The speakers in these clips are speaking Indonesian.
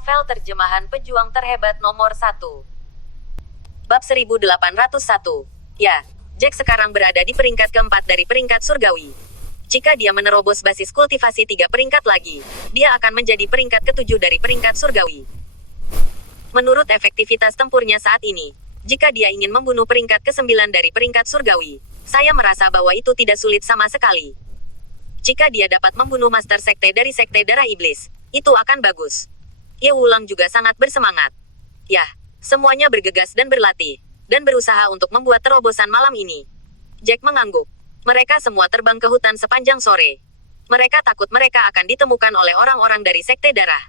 Novel terjemahan pejuang terhebat nomor 1. Bab 1801. Ya, Jack sekarang berada di peringkat keempat dari peringkat surgawi. Jika dia menerobos basis kultivasi 3 peringkat lagi, dia akan menjadi peringkat ke-7 dari peringkat surgawi. Menurut efektivitas tempurnya saat ini, jika dia ingin membunuh peringkat ke-9 dari peringkat surgawi, saya merasa bahwa itu tidak sulit sama sekali. Jika dia dapat membunuh Master Sekte dari Sekte Darah Iblis, itu akan bagus. Ye Wulang juga sangat bersemangat. Yah, semuanya bergegas dan berlatih, dan berusaha untuk membuat terobosan malam ini. Jack mengangguk. Mereka semua terbang ke hutan sepanjang sore. Mereka takut mereka akan ditemukan oleh orang-orang dari Sekte Darah.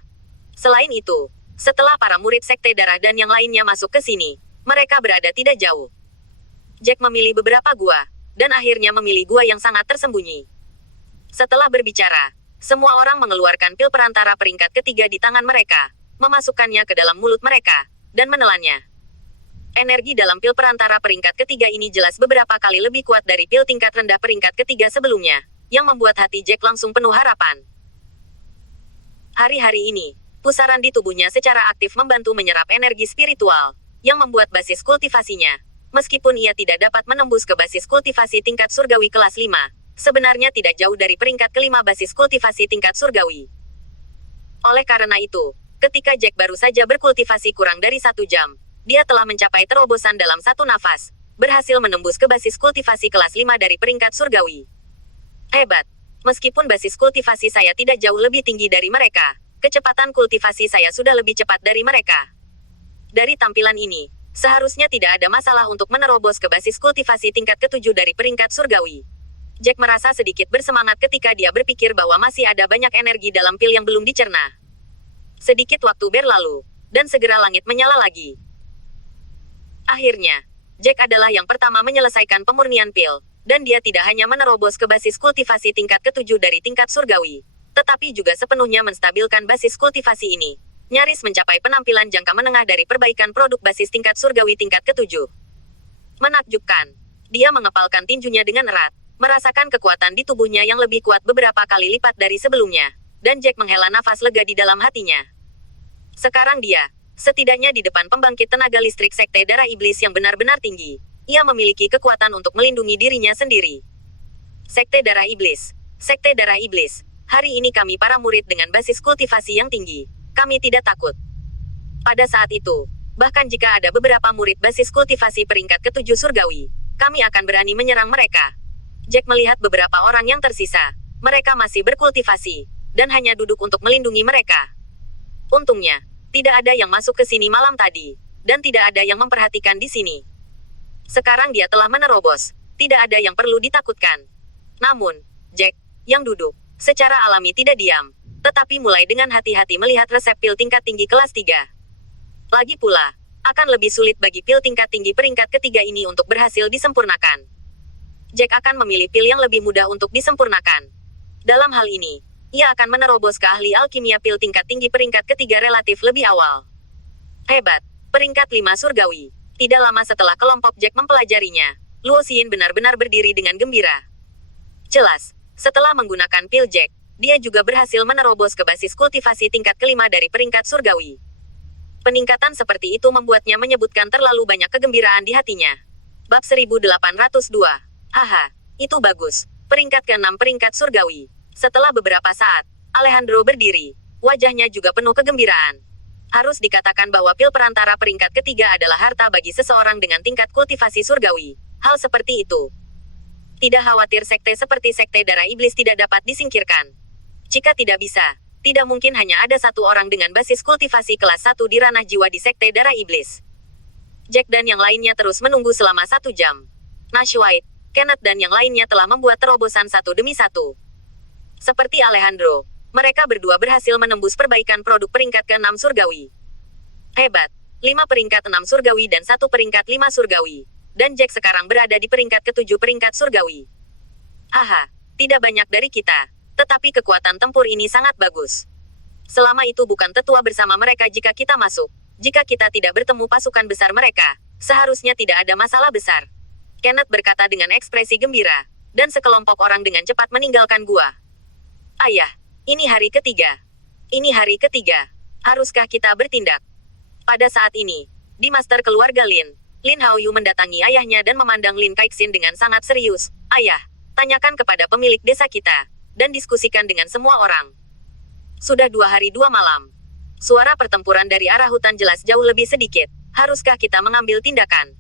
Selain itu, setelah para murid Sekte Darah dan yang lainnya masuk ke sini, mereka berada tidak jauh. Jack memilih beberapa gua, dan akhirnya memilih gua yang sangat tersembunyi. Setelah berbicara, semua orang mengeluarkan pil perantara peringkat ketiga di tangan mereka, memasukkannya ke dalam mulut mereka, dan menelannya. Energi dalam pil perantara peringkat ketiga ini jelas beberapa kali lebih kuat dari pil tingkat rendah peringkat ketiga sebelumnya, yang membuat hati Jack langsung penuh harapan. Hari-hari ini, pusaran di tubuhnya secara aktif membantu menyerap energi spiritual, yang membuat basis kultivasinya, meskipun ia tidak dapat menembus ke basis kultivasi tingkat surgawi kelas 5, sebenarnya tidak jauh dari peringkat kelima basis kultivasi tingkat surgawi. Oleh karena itu, ketika Jack baru saja berkultivasi kurang dari 1 jam, dia telah mencapai terobosan dalam satu nafas, berhasil menembus ke basis kultivasi kelas 5 dari peringkat surgawi. Hebat! Meskipun basis kultivasi saya tidak jauh lebih tinggi dari mereka, kecepatan kultivasi saya sudah lebih cepat dari mereka. Dari tampilan ini, seharusnya tidak ada masalah untuk menerobos ke basis kultivasi tingkat ke-7 dari peringkat surgawi. Jack merasa sedikit bersemangat ketika dia berpikir bahwa masih ada banyak energi dalam pil yang belum dicerna. Sedikit waktu berlalu, dan segera langit menyala lagi. Akhirnya, Jack adalah yang pertama menyelesaikan pemurnian pil, dan dia tidak hanya menerobos ke basis kultivasi tingkat ke-7 dari tingkat surgawi, tetapi juga sepenuhnya menstabilkan basis kultivasi ini, nyaris mencapai penampilan jangka menengah dari perbaikan produk basis tingkat surgawi tingkat ke-7. Menakjubkan, dia mengepalkan tinjunya dengan erat, merasakan kekuatan di tubuhnya yang lebih kuat beberapa kali lipat dari sebelumnya, dan Jack menghela nafas lega di dalam hatinya. Sekarang dia, setidaknya di depan pembangkit tenaga listrik Sekte Darah Iblis yang benar-benar tinggi, ia memiliki kekuatan untuk melindungi dirinya sendiri. Sekte Darah Iblis, Sekte Darah Iblis, hari ini kami para murid dengan basis kultivasi yang tinggi, kami tidak takut. Pada saat itu, bahkan jika ada beberapa murid basis kultivasi peringkat ke-7 surgawi, kami akan berani menyerang mereka. Jack melihat beberapa orang yang tersisa. Mereka masih berkultivasi, dan hanya duduk untuk melindungi mereka. Untungnya, tidak ada yang masuk ke sini malam tadi, dan tidak ada yang memperhatikan di sini. Sekarang dia telah menerobos, tidak ada yang perlu ditakutkan. Namun, Jack, yang duduk, secara alami tidak diam, tetapi mulai dengan hati-hati melihat resep pil tingkat tinggi kelas 3. Lagi pula, akan lebih sulit bagi pil tingkat tinggi peringkat ketiga ini untuk berhasil disempurnakan. Jack akan memilih pil yang lebih mudah untuk disempurnakan. Dalam hal ini, ia akan menerobos ke ahli alkimia pil tingkat tinggi peringkat ketiga relatif lebih awal. Hebat, peringkat 5 surgawi. Tidak lama setelah kelompok Jack mempelajarinya, Luo Xin benar-benar berdiri dengan gembira. Jelas, setelah menggunakan pil Jack, dia juga berhasil menerobos ke basis kultivasi tingkat kelima dari peringkat surgawi. Peningkatan seperti itu membuatnya menyebutkan terlalu banyak kegembiraan di hatinya. Bab 1802. Haha, itu bagus. Peringkat ke-6 peringkat surgawi. Setelah beberapa saat, Alejandro berdiri. Wajahnya juga penuh kegembiraan. Harus dikatakan bahwa pil perantara peringkat ketiga adalah harta bagi seseorang dengan tingkat kultivasi surgawi. Hal seperti itu. Tidak khawatir sekte seperti Sekte Darah Iblis tidak dapat disingkirkan. Jika tidak bisa, tidak mungkin hanya ada satu orang dengan basis kultivasi kelas 1 di ranah jiwa di Sekte Darah Iblis. Jack dan yang lainnya terus menunggu selama 1 jam. Nash White, Kenneth dan yang lainnya telah membuat terobosan satu demi satu. Seperti Alejandro, mereka berdua berhasil menembus perbaikan produk peringkat ke-6 surgawi. Hebat, 5 peringkat 6 surgawi dan 1 peringkat 5 surgawi. Dan Jack sekarang berada di peringkat ke-7 peringkat surgawi. Haha, tidak banyak dari kita, tetapi kekuatan tempur ini sangat bagus. Selama itu bukan tetua bersama mereka jika kita masuk. Jika kita tidak bertemu pasukan besar mereka, seharusnya tidak ada masalah besar. Kenneth berkata dengan ekspresi gembira, dan sekelompok orang dengan cepat meninggalkan gua. Ayah, ini hari ketiga. Ini hari ketiga. Haruskah kita bertindak? Pada saat ini, di master keluarga Lin, Lin Haoyu mendatangi ayahnya dan memandang Lin Kaixin dengan sangat serius. Ayah, tanyakan kepada pemilik desa kita, dan diskusikan dengan semua orang. Sudah 2 hari 2 malam. Suara pertempuran dari arah hutan jelas jauh lebih sedikit. Haruskah kita mengambil tindakan?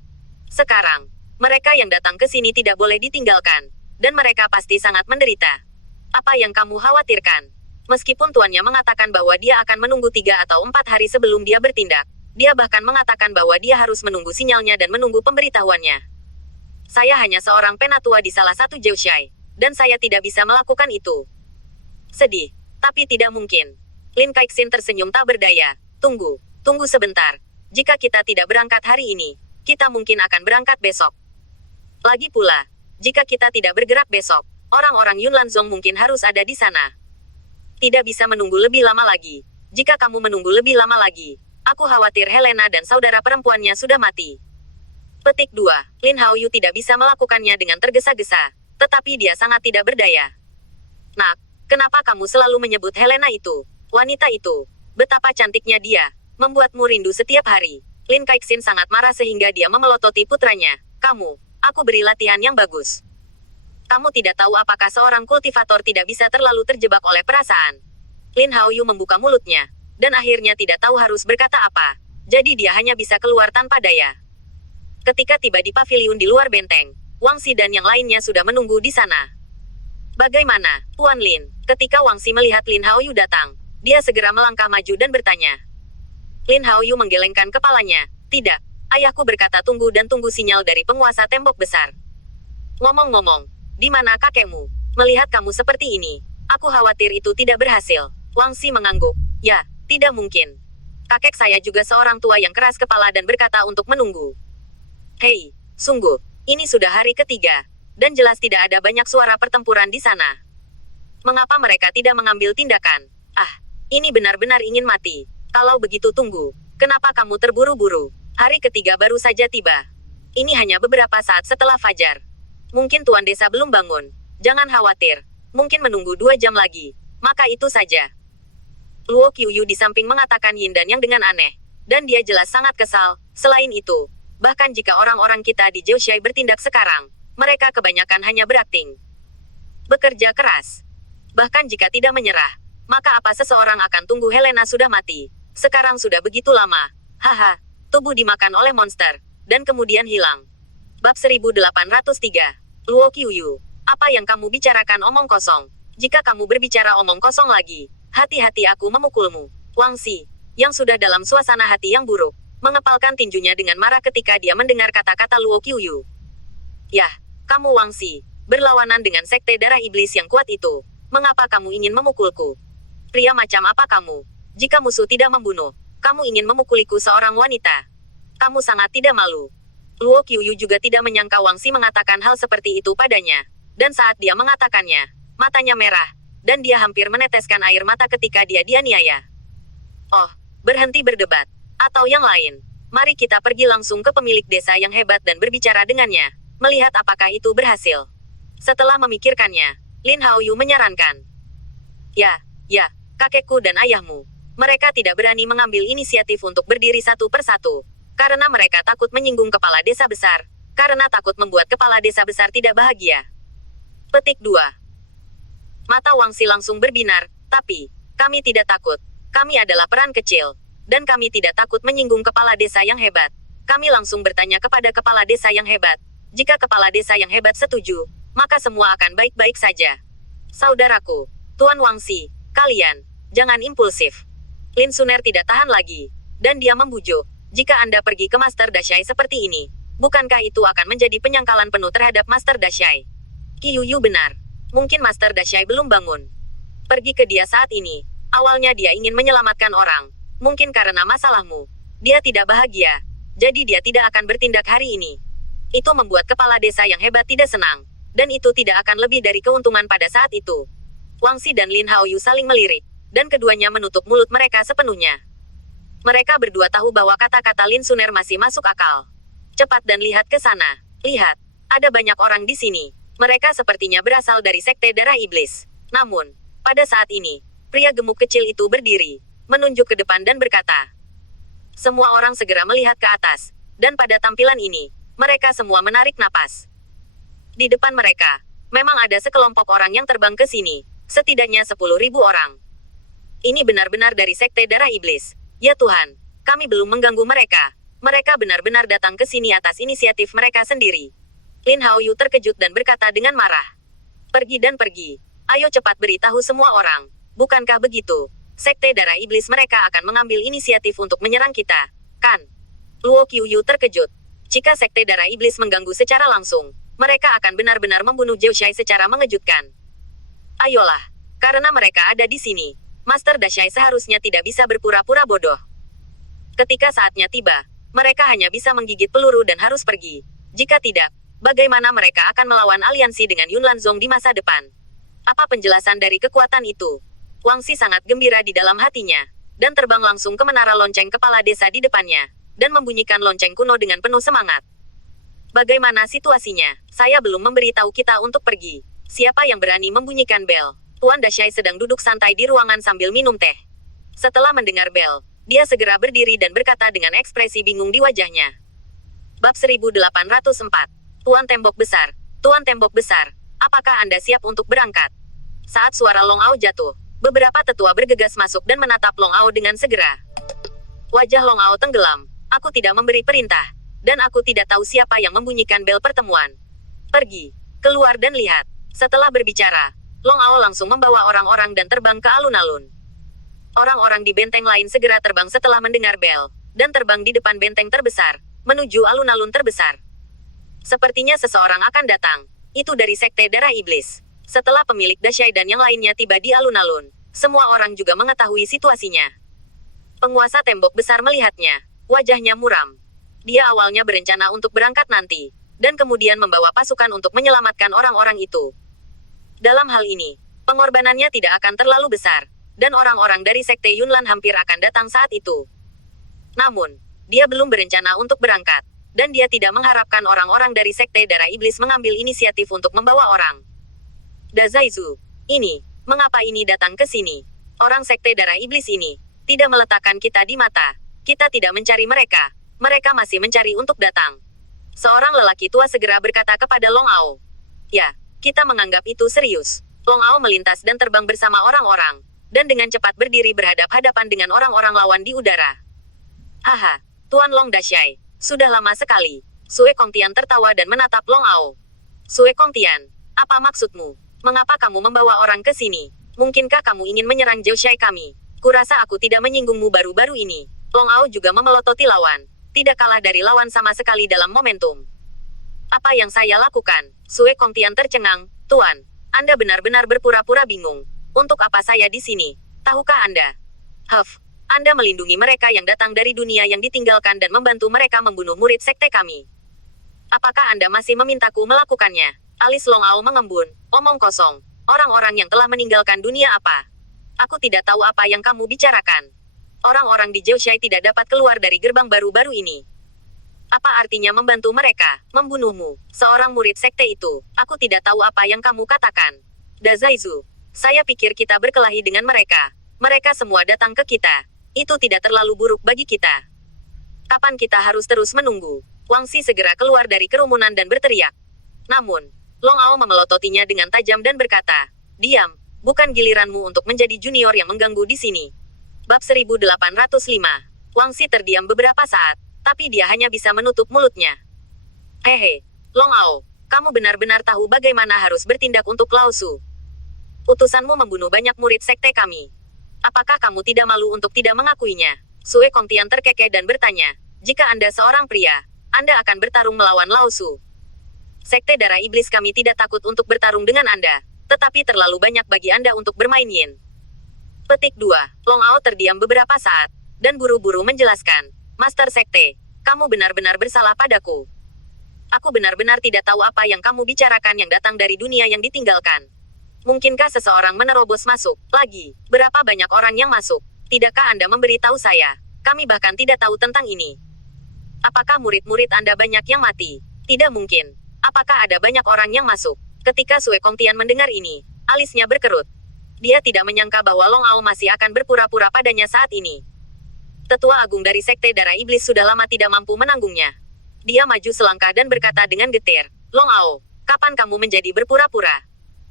Sekarang, mereka yang datang ke sini tidak boleh ditinggalkan, dan mereka pasti sangat menderita. Apa yang kamu khawatirkan? Meskipun tuannya mengatakan bahwa dia akan menunggu 3 atau 4 hari sebelum dia bertindak, dia bahkan mengatakan bahwa dia harus menunggu sinyalnya dan menunggu pemberitahuannya. Saya hanya seorang penatua di salah satu Zhoushai, dan saya tidak bisa melakukan itu. Sedih, tapi tidak mungkin. Lin Kaixin tersenyum tak berdaya. Tunggu sebentar. Jika kita tidak berangkat hari ini, kita mungkin akan berangkat besok. Lagi pula, jika kita tidak bergerak besok, orang-orang Yunlanzong mungkin harus ada di sana. Tidak bisa menunggu lebih lama lagi. Jika kamu menunggu lebih lama lagi, aku khawatir Helena dan saudara perempuannya sudah mati. Petik 2. Lin Haoyu tidak bisa melakukannya dengan tergesa-gesa, tetapi dia sangat tidak berdaya. Nak, kenapa kamu selalu menyebut Helena itu? Wanita itu, betapa cantiknya dia, membuatmu rindu setiap hari. Lin Kaixin sangat marah sehingga dia memelototi putranya. Aku beri latihan yang bagus. Kamu tidak tahu apakah seorang kultivator tidak bisa terlalu terjebak oleh perasaan. Lin Haoyu membuka mulutnya, dan akhirnya tidak tahu harus berkata apa. Jadi dia hanya bisa keluar tanpa daya. Ketika tiba di paviliun di luar benteng, Wang Xi dan yang lainnya sudah menunggu di sana. Bagaimana, Tuan Lin? Ketika Wang Xi melihat Lin Haoyu datang, dia segera melangkah maju dan bertanya. Lin Haoyu menggelengkan kepalanya. Tidak, ayahku berkata tunggu dan tunggu sinyal dari penguasa tembok besar. Ngomong-ngomong, di mana kakekmu? Melihat kamu seperti ini, aku khawatir itu tidak berhasil. Wang Xi mengangguk. Ya, tidak mungkin. Kakek saya juga seorang tua yang keras kepala dan berkata untuk menunggu. Hei, sungguh, ini sudah hari ketiga, dan jelas tidak ada banyak suara pertempuran di sana. Mengapa mereka tidak mengambil tindakan? Ini benar-benar ingin mati. Kalau begitu tunggu. Kenapa kamu terburu-buru? Hari ketiga baru saja tiba. Ini hanya beberapa saat setelah fajar. Mungkin tuan desa belum bangun. Jangan khawatir. Mungkin menunggu 2 jam lagi. Maka itu saja. Luo Qiuyu di samping mengatakan Yin dan Yang dengan aneh. Dan dia jelas sangat kesal. Selain itu, bahkan jika orang-orang kita di Zhoushai bertindak sekarang, mereka kebanyakan hanya berakting. Bekerja keras. Bahkan jika tidak menyerah, maka apa seseorang akan tunggu Helena sudah mati? Sekarang sudah begitu lama. Haha, tubuh dimakan oleh monster, dan kemudian hilang. Bab 1803. Luo Qiuyu, apa yang kamu bicarakan omong kosong? Jika kamu berbicara omong kosong lagi, hati-hati aku memukulmu. Wang Xi, yang sudah dalam suasana hati yang buruk, mengepalkan tinjunya dengan marah ketika dia mendengar kata-kata Luo Qiuyu. Yah, kamu Wang Xi, berlawanan dengan sekte darah iblis yang kuat itu. Mengapa kamu ingin memukulku? Pria macam apa kamu? Jika musuh tidak membunuh, kamu ingin memukuliku seorang wanita. Kamu sangat tidak malu. Luo Qiuyu juga tidak menyangka Wang Xi mengatakan hal seperti itu padanya. Dan saat dia mengatakannya, matanya merah, dan dia hampir meneteskan air mata ketika dia dianiaya. Oh, berhenti berdebat. Atau yang lain. Mari kita pergi langsung ke pemilik desa yang hebat dan berbicara dengannya. Melihat apakah itu berhasil. Setelah memikirkannya, Lin Haoyu menyarankan. Ya, kakekku dan ayahmu. Mereka tidak berani mengambil inisiatif untuk berdiri satu persatu. Karena mereka takut menyinggung kepala desa besar. Karena takut membuat kepala desa besar tidak bahagia. Petik 2. Mata Wang Xi langsung berbinar, tapi, kami tidak takut. Kami adalah peran kecil. Dan kami tidak takut menyinggung kepala desa yang hebat. Kami langsung bertanya kepada kepala desa yang hebat. Jika kepala desa yang hebat setuju, maka semua akan baik-baik saja. Saudaraku, Tuan Wang Xi, kalian, jangan impulsif. Lin Suner tidak tahan lagi. Dan dia membujuk. Jika Anda pergi ke Master Dashai seperti ini, bukankah itu akan menjadi penyangkalan penuh terhadap Master Dashai? Qiuyu benar. Mungkin Master Dashai belum bangun. Pergi ke dia saat ini. Awalnya dia ingin menyelamatkan orang. Mungkin karena masalahmu. Dia tidak bahagia. Jadi dia tidak akan bertindak hari ini. Itu membuat kepala desa yang hebat tidak senang. Dan itu tidak akan lebih dari keuntungan pada saat itu. Wang Xi dan Lin Haoyu saling melirik. Dan keduanya menutup mulut mereka sepenuhnya. Mereka berdua tahu bahwa kata-kata Lin Suner masih masuk akal. Cepat dan lihat ke sana. Lihat, ada banyak orang di sini. Mereka sepertinya berasal dari sekte darah iblis. Namun, pada saat ini, pria gemuk kecil itu berdiri. menunjuk ke depan dan berkata. Semua orang segera melihat ke atas, dan pada tampilan ini, mereka semua menarik napas. Di depan mereka, memang ada sekelompok orang yang terbang ke sini, setidaknya 10.000 orang. Ini benar-benar dari Sekte Darah Iblis. Ya Tuhan, kami belum mengganggu mereka. Mereka benar-benar datang ke sini atas inisiatif mereka sendiri. Lin Haoyu terkejut dan berkata dengan marah. Pergi dan pergi. Ayo cepat beritahu semua orang. Bukankah begitu? Sekte Darah Iblis mereka akan mengambil inisiatif untuk menyerang kita, kan? Luo Qiuyu terkejut. Jika Sekte Darah Iblis mengganggu secara langsung, mereka akan benar-benar membunuh Zhou Shai secara mengejutkan. Ayolah, karena mereka ada di sini. Master Dashai seharusnya tidak bisa berpura-pura bodoh. Ketika saatnya tiba, mereka hanya bisa menggigit peluru dan harus pergi. Jika tidak, bagaimana mereka akan melawan aliansi dengan Yunlan Zong di masa depan? Apa penjelasan dari kekuatan itu? Wang Xi sangat gembira di dalam hatinya, dan terbang langsung ke menara lonceng kepala desa di depannya, dan membunyikan lonceng kuno dengan penuh semangat. Bagaimana situasinya? Saya belum memberitahu kita untuk pergi. Siapa yang berani membunyikan bel? Tuan Dashai sedang duduk santai di ruangan sambil minum teh. Setelah mendengar bel, dia segera berdiri dan berkata dengan ekspresi bingung di wajahnya. Bab 1804. Tuan Tembok Besar. Tuan Tembok Besar, apakah Anda siap untuk berangkat? Saat suara Long Ao jatuh, beberapa tetua bergegas masuk dan menatap Long Ao dengan segera. Wajah Long Ao tenggelam. Aku tidak memberi perintah, dan aku tidak tahu siapa yang membunyikan bel pertemuan. Pergi, keluar dan lihat. Setelah berbicara, Long Ao langsung membawa orang-orang dan terbang ke alun-alun. Orang-orang di benteng lain segera terbang setelah mendengar bel, dan terbang di depan benteng terbesar, menuju alun-alun terbesar. Sepertinya seseorang akan datang. Itu dari Sekte Darah Iblis. Setelah pemilik Dashai dan yang lainnya tiba di alun-alun, semua orang juga mengetahui situasinya. Penguasa tembok besar melihatnya. Wajahnya muram. Dia awalnya berencana untuk berangkat nanti, dan kemudian membawa pasukan untuk menyelamatkan orang-orang itu. Dalam hal ini, pengorbanannya tidak akan terlalu besar, dan orang-orang dari Sekte Yunlan hampir akan datang saat itu. Namun, dia belum berencana untuk berangkat, dan dia tidak mengharapkan orang-orang dari Sekte Darah Iblis mengambil inisiatif untuk membawa orang. Dazaizu, mengapa ini datang ke sini? Orang Sekte Darah Iblis ini tidak meletakkan kita di mata. Kita tidak mencari mereka. Mereka masih mencari untuk datang. Seorang lelaki tua segera berkata kepada Long Ao. Ya, kita menganggap itu serius. Long Ao melintas dan terbang bersama orang-orang, dan dengan cepat berdiri berhadap-hadapan dengan orang-orang lawan di udara. Haha, Tuan Long Dashai, sudah lama sekali. Sue Kongtian tertawa dan menatap Long Ao. Sue Kongtian, apa maksudmu? Mengapa kamu membawa orang ke sini? Mungkinkah kamu ingin menyerang Zhou Shai kami? Kurasa aku tidak menyinggungmu baru-baru ini. Long Ao juga memelototi lawan. Tidak kalah dari lawan sama sekali dalam momentum. Apa yang saya lakukan? Sue Kongtian tercengang. Tuan, Anda benar-benar berpura-pura bingung. Untuk apa saya di sini? Tahukah Anda? Anda melindungi mereka yang datang dari dunia yang ditinggalkan dan membantu mereka membunuh murid sekte kami. Apakah Anda masih memintaku melakukannya? Alis Long Ao mengembun. Omong kosong. Orang-orang yang telah meninggalkan dunia apa? Aku tidak tahu apa yang kamu bicarakan. Orang-orang di Zhou Shai tidak dapat keluar dari gerbang baru-baru ini. Apa artinya membantu mereka, membunuhmu, seorang murid sekte itu? Aku tidak tahu apa yang kamu katakan. Dazaizu, saya pikir kita berkelahi dengan mereka. Mereka semua datang ke kita. Itu tidak terlalu buruk bagi kita. Kapan kita harus terus menunggu? Wang Xi segera keluar dari kerumunan dan berteriak. Namun, Long Ao memelototinya dengan tajam dan berkata, diam, bukan giliranmu untuk menjadi junior yang mengganggu di sini. Bab 1805. Wang Xi terdiam beberapa saat, tapi dia hanya bisa menutup mulutnya. Hehe, Long Ao, kamu benar-benar tahu bagaimana harus bertindak untuk Lao Su. Utusanmu membunuh banyak murid sekte kami. Apakah kamu tidak malu untuk tidak mengakuinya? Sue Kongtian terkekeh dan bertanya, jika Anda seorang pria, Anda akan bertarung melawan Lao Su. Sekte Darah Iblis kami tidak takut untuk bertarung dengan Anda, tetapi terlalu banyak bagi Anda untuk bermain yin. Petik 2. Long Ao terdiam beberapa saat, dan buru-buru menjelaskan, Master Sekte, kamu benar-benar bersalah padaku. Aku benar-benar tidak tahu apa yang kamu bicarakan yang datang dari dunia yang ditinggalkan. Mungkinkah seseorang menerobos masuk? Lagi, berapa banyak orang yang masuk? Tidakkah Anda memberitahu saya? Kami bahkan tidak tahu tentang ini. Apakah murid-murid Anda banyak yang mati? Tidak mungkin. Apakah ada banyak orang yang masuk? Ketika Sue Kongtian mendengar ini, alisnya berkerut. Dia tidak menyangka bahwa Long Ao masih akan berpura-pura padanya saat ini. Tetua Agung dari Sekte Darah Iblis sudah lama tidak mampu menanggungnya. Dia maju selangkah dan berkata dengan getir, Long Ao, kapan kamu menjadi berpura-pura?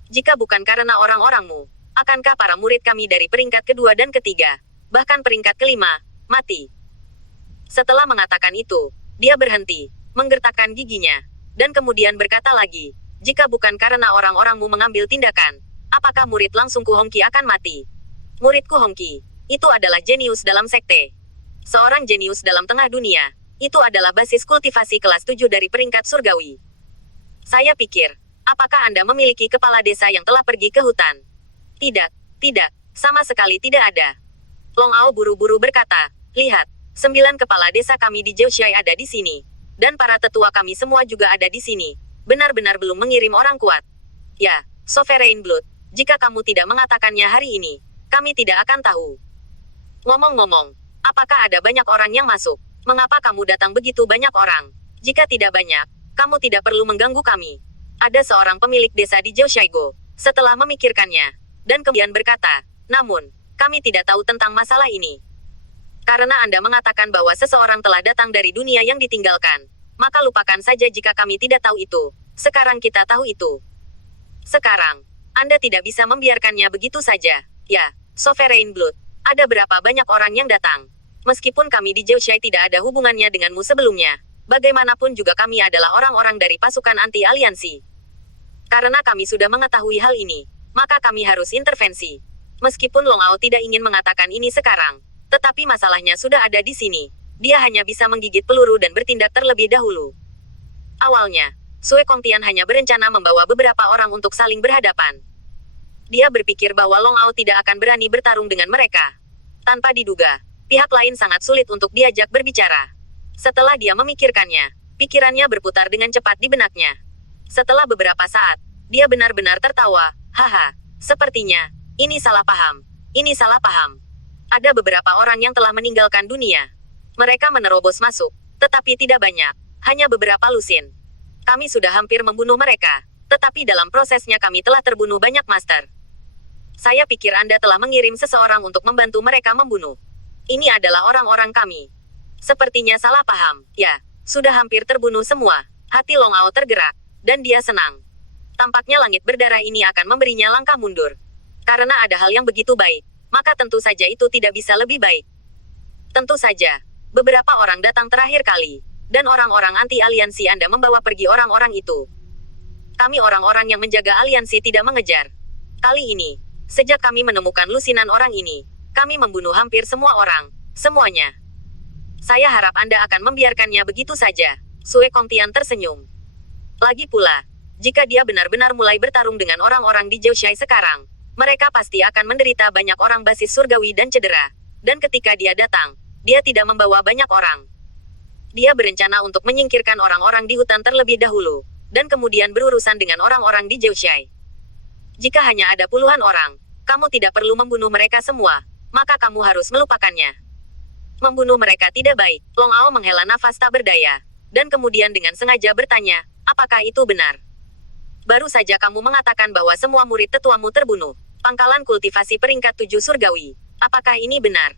Jika bukan karena orang-orangmu, akankah para murid kami dari peringkat kedua dan ketiga, bahkan peringkat kelima, mati? Setelah mengatakan itu, dia berhenti, menggertakkan giginya, dan kemudian berkata lagi, jika bukan karena orang-orangmu mengambil tindakan, apakah murid langsungku Hongqi akan mati? Muridku Hongqi, itu adalah jenius dalam sekte. Seorang jenius dalam tengah dunia, itu adalah basis kultivasi kelas 7 dari peringkat surgawi. Saya pikir, apakah Anda memiliki kepala desa yang telah pergi ke hutan? Tidak, sama sekali tidak ada. Long Ao buru-buru berkata, lihat, 9 kepala desa kami di Jiuxiai ada di sini. Dan para tetua kami semua juga ada di sini. Benar-benar belum mengirim orang kuat. Ya, Sovereign Blood, jika kamu tidak mengatakannya hari ini, kami tidak akan tahu. Ngomong-ngomong, apakah ada banyak orang yang masuk? Mengapa kamu datang begitu banyak orang? Jika tidak banyak, kamu tidak perlu mengganggu kami. Ada seorang pemilik desa di Jiuxiaigo, setelah memikirkannya, dan kemudian berkata, namun, kami tidak tahu tentang masalah ini. Karena Anda mengatakan bahwa seseorang telah datang dari dunia yang ditinggalkan, maka lupakan saja jika kami tidak tahu itu. Sekarang kita tahu itu. Sekarang, Anda tidak bisa membiarkannya begitu saja. Ya, Sovereign Blood, ada berapa banyak orang yang datang? Meskipun kami di Jiuxiai tidak ada hubungannya denganmu sebelumnya, bagaimanapun juga kami adalah orang-orang dari pasukan anti-aliansi. Karena kami sudah mengetahui hal ini, maka kami harus intervensi. Meskipun Long Ao tidak ingin mengatakan ini sekarang, tetapi masalahnya sudah ada di sini. Dia hanya bisa menggigit peluru dan bertindak terlebih dahulu. Awalnya, Sue Kongtian hanya berencana membawa beberapa orang untuk saling berhadapan. Dia berpikir bahwa Long Ao tidak akan berani bertarung dengan mereka. Tanpa diduga, pihak lain sangat sulit untuk diajak berbicara. Setelah dia memikirkannya, pikirannya berputar dengan cepat di benaknya. Setelah beberapa saat, dia benar-benar tertawa. Haha, sepertinya, ini salah paham. Ini salah paham. Ada beberapa orang yang telah meninggalkan dunia. Mereka menerobos masuk, tetapi tidak banyak. Hanya beberapa lusin. Kami sudah hampir membunuh mereka, tetapi dalam prosesnya kami telah terbunuh banyak master. Saya pikir Anda telah mengirim seseorang untuk membantu mereka membunuh. Ini adalah orang-orang kami. Sepertinya salah paham. Ya, sudah hampir terbunuh semua. Hati Long Ao tergerak, dan dia senang. Tampaknya langit berdarah ini akan memberinya langkah mundur. Karena ada hal yang begitu baik, maka tentu saja itu tidak bisa lebih baik. Tentu saja, beberapa orang datang terakhir kali, dan orang-orang anti-aliansi Anda membawa pergi orang-orang itu. Kami orang-orang yang menjaga aliansi tidak mengejar. Kali ini, sejak kami menemukan lusinan orang ini, kami membunuh hampir semua orang, semuanya. Saya harap Anda akan membiarkannya begitu saja. Sue Kongtian tersenyum. Lagi pula, jika dia benar-benar mulai bertarung dengan orang-orang di Jiuxiai sekarang, mereka pasti akan menderita banyak orang basis surgawi dan cedera. Dan ketika dia datang, dia tidak membawa banyak orang. Dia berencana untuk menyingkirkan orang-orang di hutan terlebih dahulu, dan kemudian berurusan dengan orang-orang di Jiuxiai. Jika hanya ada puluhan orang, kamu tidak perlu membunuh mereka semua, maka kamu harus melupakannya. Membunuh mereka tidak baik. Long Ao menghela nafas tak berdaya, dan kemudian dengan sengaja bertanya, apakah itu benar? Baru saja kamu mengatakan bahwa semua murid tetuamu terbunuh. Pangkalan kultivasi peringkat 7 surgawi. Apakah ini benar?